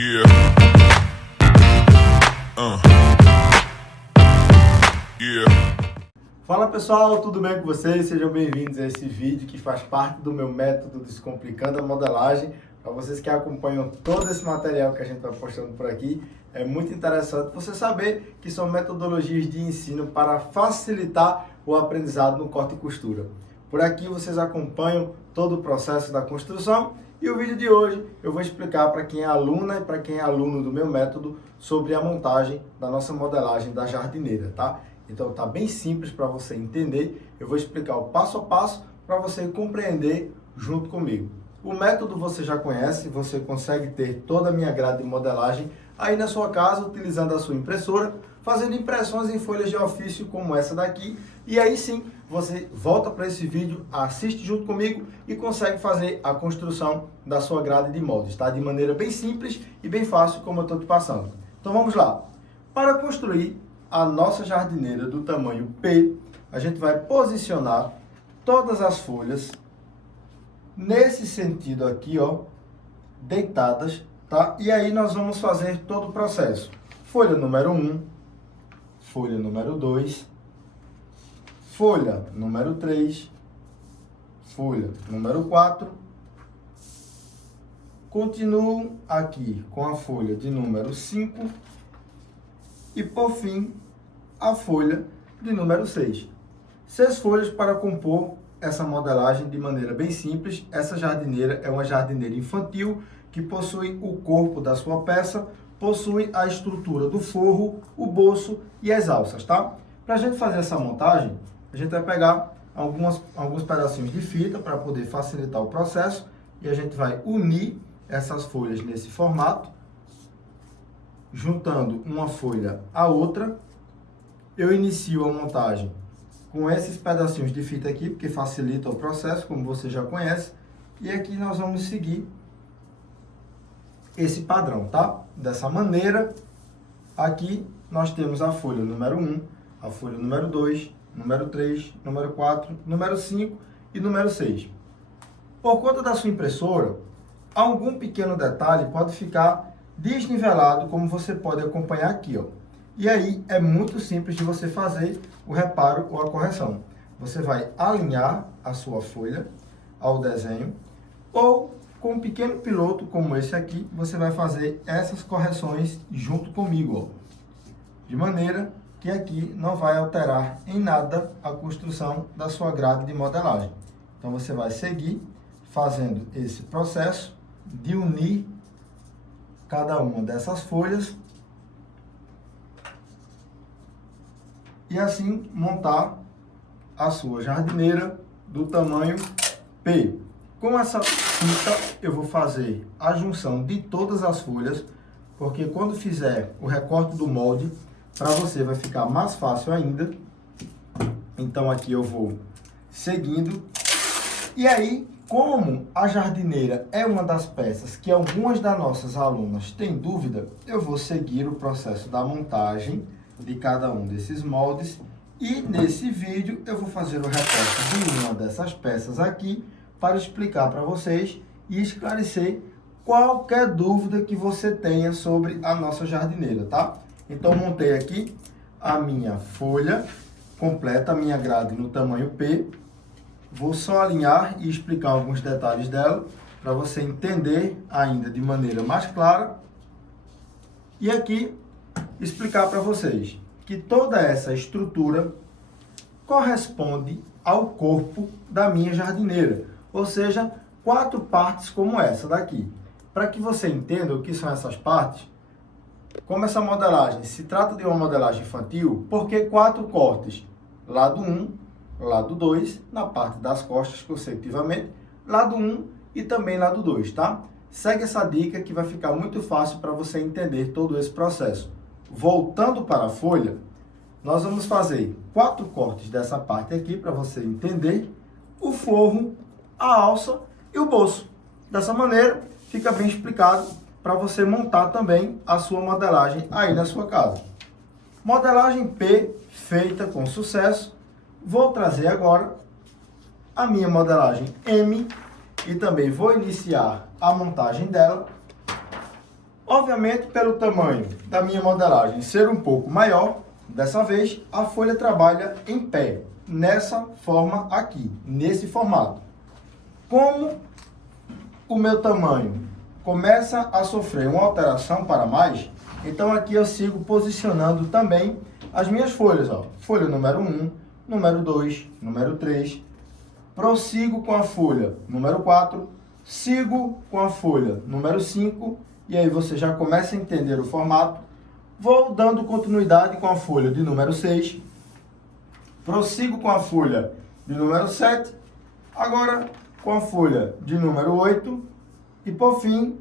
Yeah. Yeah. Fala pessoal, tudo bem com vocês? Sejam bem-vindos a esse vídeo que faz parte do meu método Descomplicando a Modelagem. Para vocês que acompanham todo esse material que a gente está postando por aqui, é muito interessante você saber que são metodologias de ensino para facilitar o aprendizado no corte e costura. Por aqui vocês acompanham todo o processo da construção e o vídeo de hoje eu vou explicar para quem é aluna e para quem é aluno do meu método sobre a montagem da nossa modelagem da jardineira, tá? Então tá bem simples para você entender, eu vou explicar o passo a passo para você compreender junto comigo. O método você já conhece, você consegue ter toda a minha grade de modelagem aí na sua casa, utilizando a sua impressora, fazendo impressões em folhas de ofício como essa daqui, e aí sim você volta para esse vídeo, assiste junto comigo e consegue fazer a construção da sua grade de moldes, tá? De maneira bem simples e bem fácil, como eu estou te passando. Então vamos lá. Para construir a nossa jardineira do tamanho P, a gente vai posicionar todas as folhas nesse sentido aqui, ó, deitadas, tá? E aí nós vamos fazer todo o processo. Folha número 1, folha número 2, folha número 3, folha número 4. Continuo aqui com a folha de número 5 e, por fim, a folha de número 6. 6 folhas para compor essa modelagem de maneira bem simples. Essa jardineira é uma jardineira infantil que possui o corpo da sua peça, possui a estrutura do forro, o bolso e as alças, tá? Para a gente fazer essa montagem, a gente vai pegar alguns pedacinhos de fita para poder facilitar o processo e a gente vai unir essas folhas nesse formato, juntando uma folha à outra. Eu inicio a montagem com esses pedacinhos de fita aqui, porque facilita o processo, como você já conhece. E aqui nós vamos seguir esse padrão, tá? Dessa maneira, aqui nós temos a folha número 1, a folha número 2, número 3, número 4, número 5 e número 6. Por conta da sua impressora, algum pequeno detalhe pode ficar desnivelado, como você pode acompanhar aqui, ó. E aí é muito simples de você fazer o reparo ou a correção. Você vai alinhar a sua folha ao desenho ou com um pequeno piloto como esse aqui, você vai fazer essas correções junto comigo, ó. De maneira que aqui não vai alterar em nada a construção da sua grade de modelagem. Então você vai seguir fazendo esse processo de unir cada uma dessas folhas e assim montar a sua jardineira do tamanho P. Com essa fita eu vou fazer a junção de todas as folhas, porque quando fizer o recorte do molde, para você vai ficar mais fácil ainda. Então aqui eu vou seguindo. E aí, como a jardineira é uma das peças que algumas das nossas alunas têm dúvida, eu vou seguir o processo da montagem de cada um desses moldes e nesse vídeo eu vou fazer o recorte de uma dessas peças aqui para explicar para vocês e esclarecer qualquer dúvida que você tenha sobre a nossa jardineira, tá? Então montei aqui a minha folha completa, a minha grade no tamanho P. Vou só alinhar e explicar alguns detalhes dela para você entender ainda de maneira mais clara. E aqui explicar para vocês que toda essa estrutura corresponde ao corpo da minha jardineira, ou seja, 4 partes como essa daqui. Para que você entenda o que são essas partes, como essa modelagem se trata de uma modelagem infantil, por que 4 cortes? Lado 1, lado 2, na parte das costas, consecutivamente, lado 1 e também lado 2, tá? Segue essa dica que vai ficar muito fácil para você entender todo esse processo. Voltando para a folha, nós vamos fazer 4 cortes dessa parte aqui para você entender o forro, a alça e o bolso. Dessa maneira, fica bem explicado para você montar também a sua modelagem aí na sua casa. Modelagem P feita com sucesso. Vou trazer agora a minha modelagem M e também vou iniciar a montagem dela. Obviamente, pelo tamanho da minha modelagem ser um pouco maior, dessa vez a folha trabalha em pé, nessa forma aqui, nesse formato. Como o meu tamanho começa a sofrer uma alteração para mais, então aqui eu sigo posicionando também as minhas folhas, ó. Folha número 1, número 2, número 3, prossigo com a folha número 4, sigo com a folha número 5, e aí você já começa a entender o formato. Vou dando continuidade com a folha de número 6, prossigo com a folha de número 7, agora com a folha de número 8 e, por fim,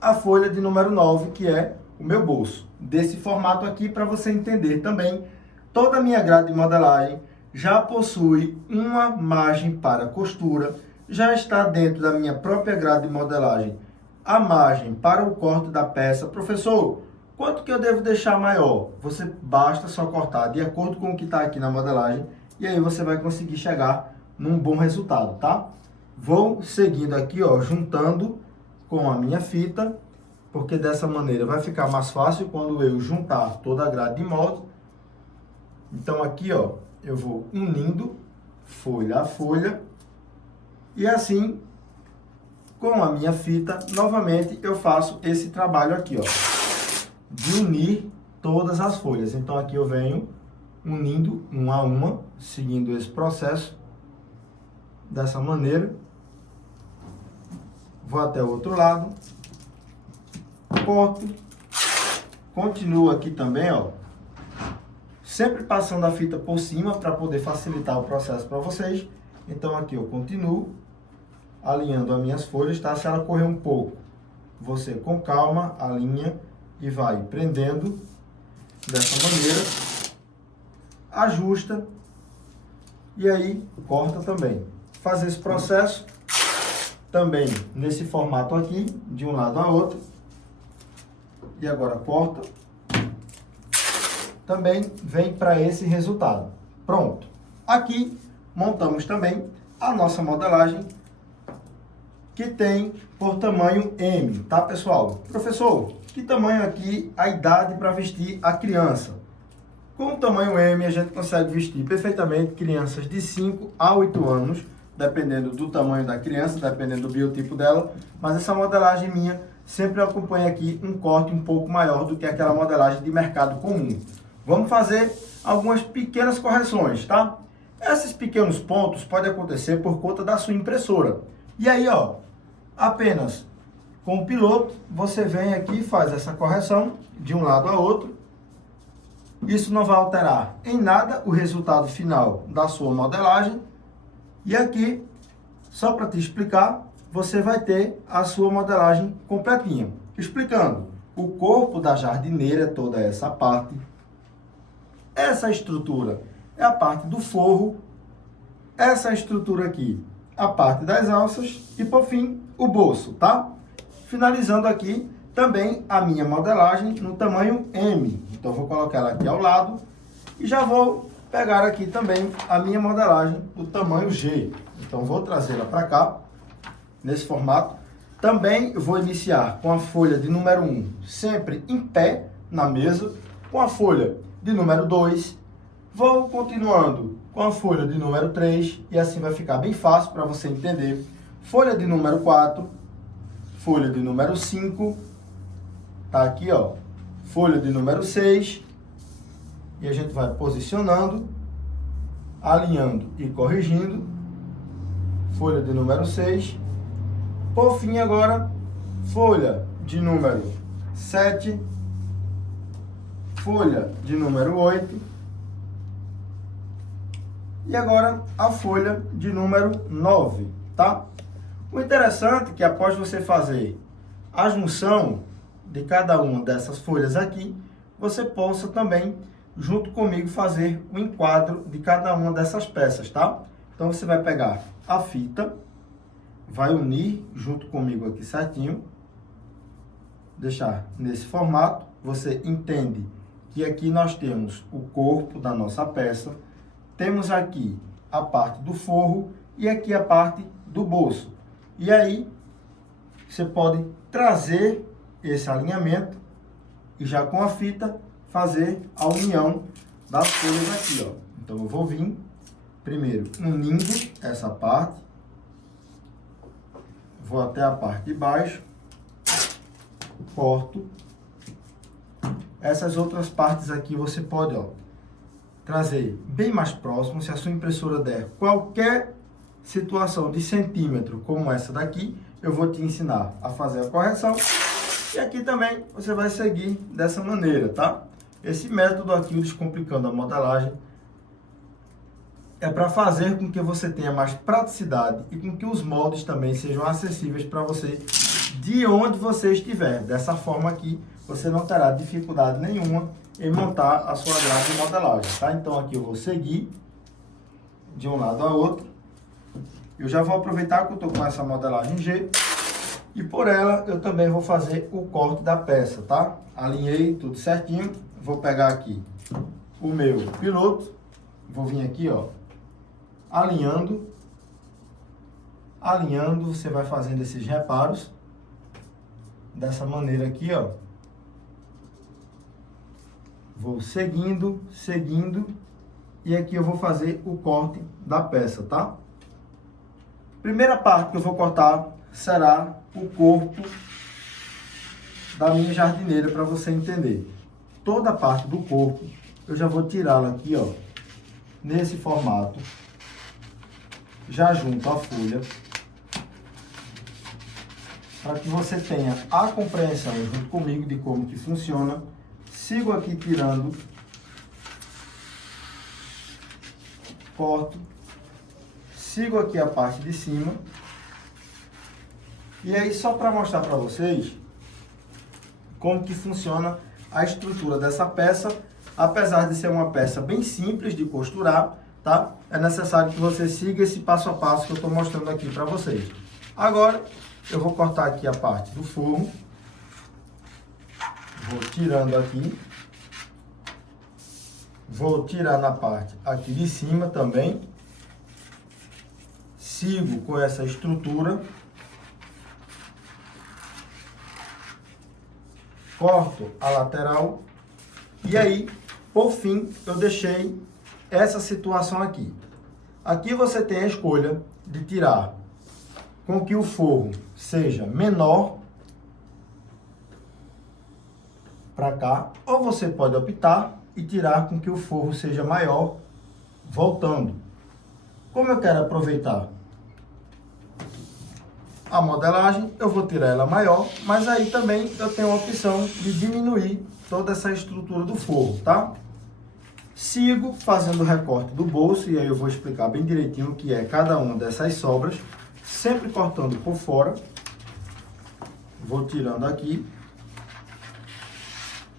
a folha de número 9, que é o meu bolso. Desse formato aqui, para você entender também, toda a minha grade de modelagem já possui uma margem para costura, já está dentro da minha própria grade de modelagem a margem para o corte da peça. Professor, quanto que eu devo deixar maior? Você basta só cortar de acordo com o que está aqui na modelagem e aí você vai conseguir chegar num bom resultado, tá? Vou seguindo aqui, ó, juntando com a minha fita, porque dessa maneira vai ficar mais fácil quando eu juntar toda a grade de molde. Então aqui, ó, eu vou unindo folha a folha e assim, com a minha fita, novamente eu faço esse trabalho aqui, ó, de unir todas as folhas. Então aqui eu venho unindo uma a uma, seguindo esse processo, dessa maneira. Vou até o outro lado, corto, continuo aqui também, ó, sempre passando a fita por cima para poder facilitar o processo para vocês. Então aqui eu continuo alinhando as minhas folhas, tá? Se ela correr um pouco, você com calma alinha e vai prendendo dessa maneira, ajusta e aí corta também. Fazer esse processo também nesse formato aqui, de um lado a outro. E agora corta. Também vem para esse resultado. Pronto. Aqui montamos também a nossa modelagem, que tem por tamanho M, tá, pessoal? Professor, que tamanho aqui a idade para vestir a criança? Com o tamanho M, a gente consegue vestir perfeitamente crianças de 5 a 8 anos, dependendo do tamanho da criança, dependendo do biotipo dela, mas essa modelagem minha sempre acompanha aqui um corte um pouco maior do que aquela modelagem de mercado comum. Vamos fazer algumas pequenas correções, tá? Esses pequenos pontos podem acontecer por conta da sua impressora. E aí, ó, apenas com o piloto, você vem aqui e faz essa correção de um lado a outro. Isso não vai alterar em nada o resultado final da sua modelagem. E aqui, só para te explicar, você vai ter a sua modelagem completinha. Explicando, o corpo da jardineira é toda essa parte. Essa estrutura é a parte do forro. Essa estrutura aqui, a parte das alças. E, por fim, o bolso, tá? Finalizando aqui também a minha modelagem no tamanho M. Então, vou colocar ela aqui ao lado e já vou pegar aqui também a minha modelagem do tamanho G. Então, vou trazê-la para cá, nesse formato. Também vou iniciar com a folha de número 1, sempre em pé na mesa, com a folha de número 2. Vou continuando com a folha de número 3 e assim vai ficar bem fácil para você entender. Folha de número 4, folha de número 5, tá aqui, ó, folha de número 6, e a gente vai posicionando, alinhando e corrigindo, folha de número 6, por fim agora, folha de número 7, folha de número 8, e agora a folha de número 9, tá? O interessante é que após você fazer a junção de cada uma dessas folhas aqui, você possa também, junto comigo, fazer o enquadro de cada uma dessas peças, tá? Então você vai pegar a fita, vai unir junto comigo aqui certinho, deixar nesse formato. Você entende que aqui nós temos o corpo da nossa peça, temos aqui a parte do forro e aqui a parte do bolso. E aí, você pode trazer esse alinhamento e já com a fita fazer a união das folhas aqui, ó. Então eu vou vir primeiro unindo essa parte, vou até a parte de baixo, corto. Essas outras partes aqui você pode, ó, trazer bem mais próximo. Se a sua impressora der qualquer situação de centímetro como essa daqui, eu vou te ensinar a fazer a correção. E aqui também você vai seguir dessa maneira, tá? Esse método aqui, o Descomplicando a Modelagem, é para fazer com que você tenha mais praticidade e com que os moldes também sejam acessíveis para você de onde você estiver. Dessa forma aqui, você não terá dificuldade nenhuma em montar a sua grade de modelagem, tá? Então aqui eu vou seguir de um lado a outro. Eu já vou aproveitar que eu estou com essa modelagem G e por ela eu também vou fazer o corte da peça, tá? Alinhei tudo certinho. Vou pegar aqui o meu piloto, vou vir aqui, ó, alinhando, você vai fazendo esses reparos dessa maneira aqui, ó. Vou seguindo, e aqui eu vou fazer o corte da peça, tá? Primeira parte que eu vou cortar será o corpo da minha jardineira, para você entender. Toda a parte do corpo eu já vou tirá-la aqui, ó, nesse formato. Já junto a folha, para que você tenha a compreensão junto comigo de como que funciona. Sigo aqui tirando, corto, sigo aqui a parte de cima. E aí, só para mostrar para vocês como que funciona a estrutura dessa peça, apesar de ser uma peça bem simples de costurar, tá? É necessário que você siga esse passo a passo que eu estou mostrando aqui para vocês. Agora, eu vou cortar aqui a parte do forro. Vou tirando aqui. Vou tirar na parte aqui de cima também. Sigo com essa estrutura. Corto a lateral. E aí, por fim, eu deixei essa situação aqui. Aqui você tem a escolha de tirar com que o forro seja menor para cá, ou você pode optar e tirar com que o forro seja maior, voltando. Como eu quero aproveitar a modelagem, eu vou tirar ela maior, mas aí também eu tenho a opção de diminuir toda essa estrutura do forro, tá? Sigo fazendo o recorte do bolso, e aí eu vou explicar bem direitinho o que é cada uma dessas sobras, sempre cortando por fora. Vou tirando aqui.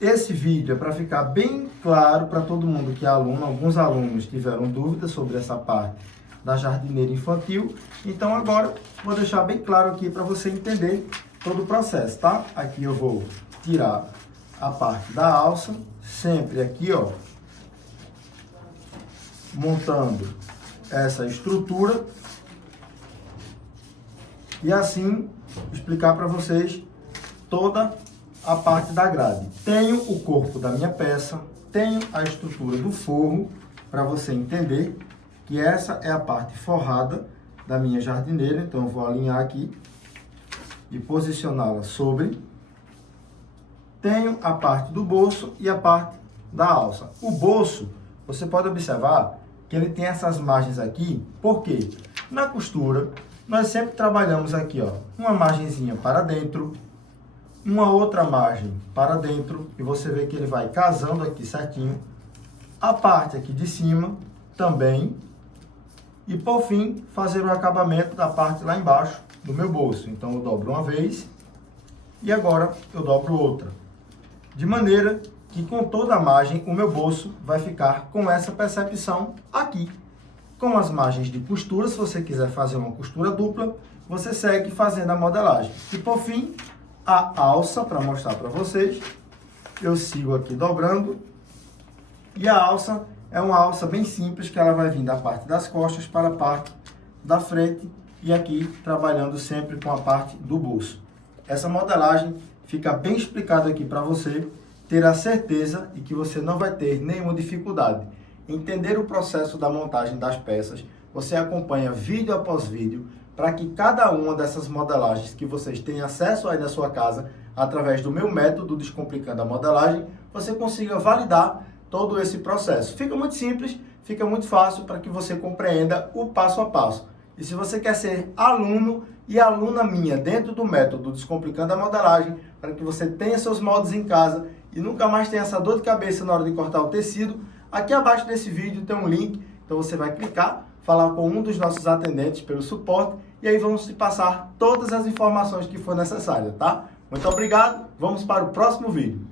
Esse vídeo é para ficar bem claro para todo mundo que é aluno. Alguns alunos tiveram dúvidas sobre essa parte da jardineira infantil. Então agora vou deixar bem claro aqui para você entender todo o processo, tá? Aqui eu vou tirar a parte da alça, sempre aqui, ó, montando essa estrutura e assim explicar para vocês toda a parte da grade. Tenho o corpo da minha peça, tenho a estrutura do forro, para você entender que essa é a parte forrada da minha jardineira. Então eu vou alinhar aqui e posicioná-la sobre. Tenho a parte do bolso e a parte da alça. O bolso, você pode observar que ele tem essas margens aqui, porque na costura nós sempre trabalhamos aqui, ó, uma margenzinha para dentro, uma outra margem para dentro, e você vê que ele vai casando aqui certinho. A parte aqui de cima também, e por fim fazer o acabamento da parte lá embaixo do meu bolso. Então eu dobro uma vez e agora eu dobro outra, de maneira que com toda a margem o meu bolso vai ficar com essa percepção aqui. Com as margens de costura, se você quiser fazer uma costura dupla, você segue fazendo a modelagem. E por fim, a alça, para mostrar para vocês, eu sigo aqui dobrando. E a alça é uma alça bem simples, que ela vai vir da parte das costas para a parte da frente, e aqui trabalhando sempre com a parte do bolso. Essa modelagem fica bem explicado aqui para você ter a certeza e que você não vai ter nenhuma dificuldade. Entender o processo da montagem das peças, você acompanha vídeo após vídeo para que cada uma dessas modelagens que vocês têm acesso aí na sua casa, através do meu método Descomplicando a Modelagem, você consiga validar todo esse processo. Fica muito simples, fica muito fácil para que você compreenda o passo a passo. E se você quer ser aluno e aluna minha dentro do método Descomplicando a Modelagem, para que você tenha seus moldes em casa e nunca mais tenha essa dor de cabeça na hora de cortar o tecido, aqui abaixo desse vídeo tem um link, então você vai clicar, falar com um dos nossos atendentes pelo suporte e aí vamos te passar todas as informações que for necessário, tá? Muito obrigado, vamos para o próximo vídeo.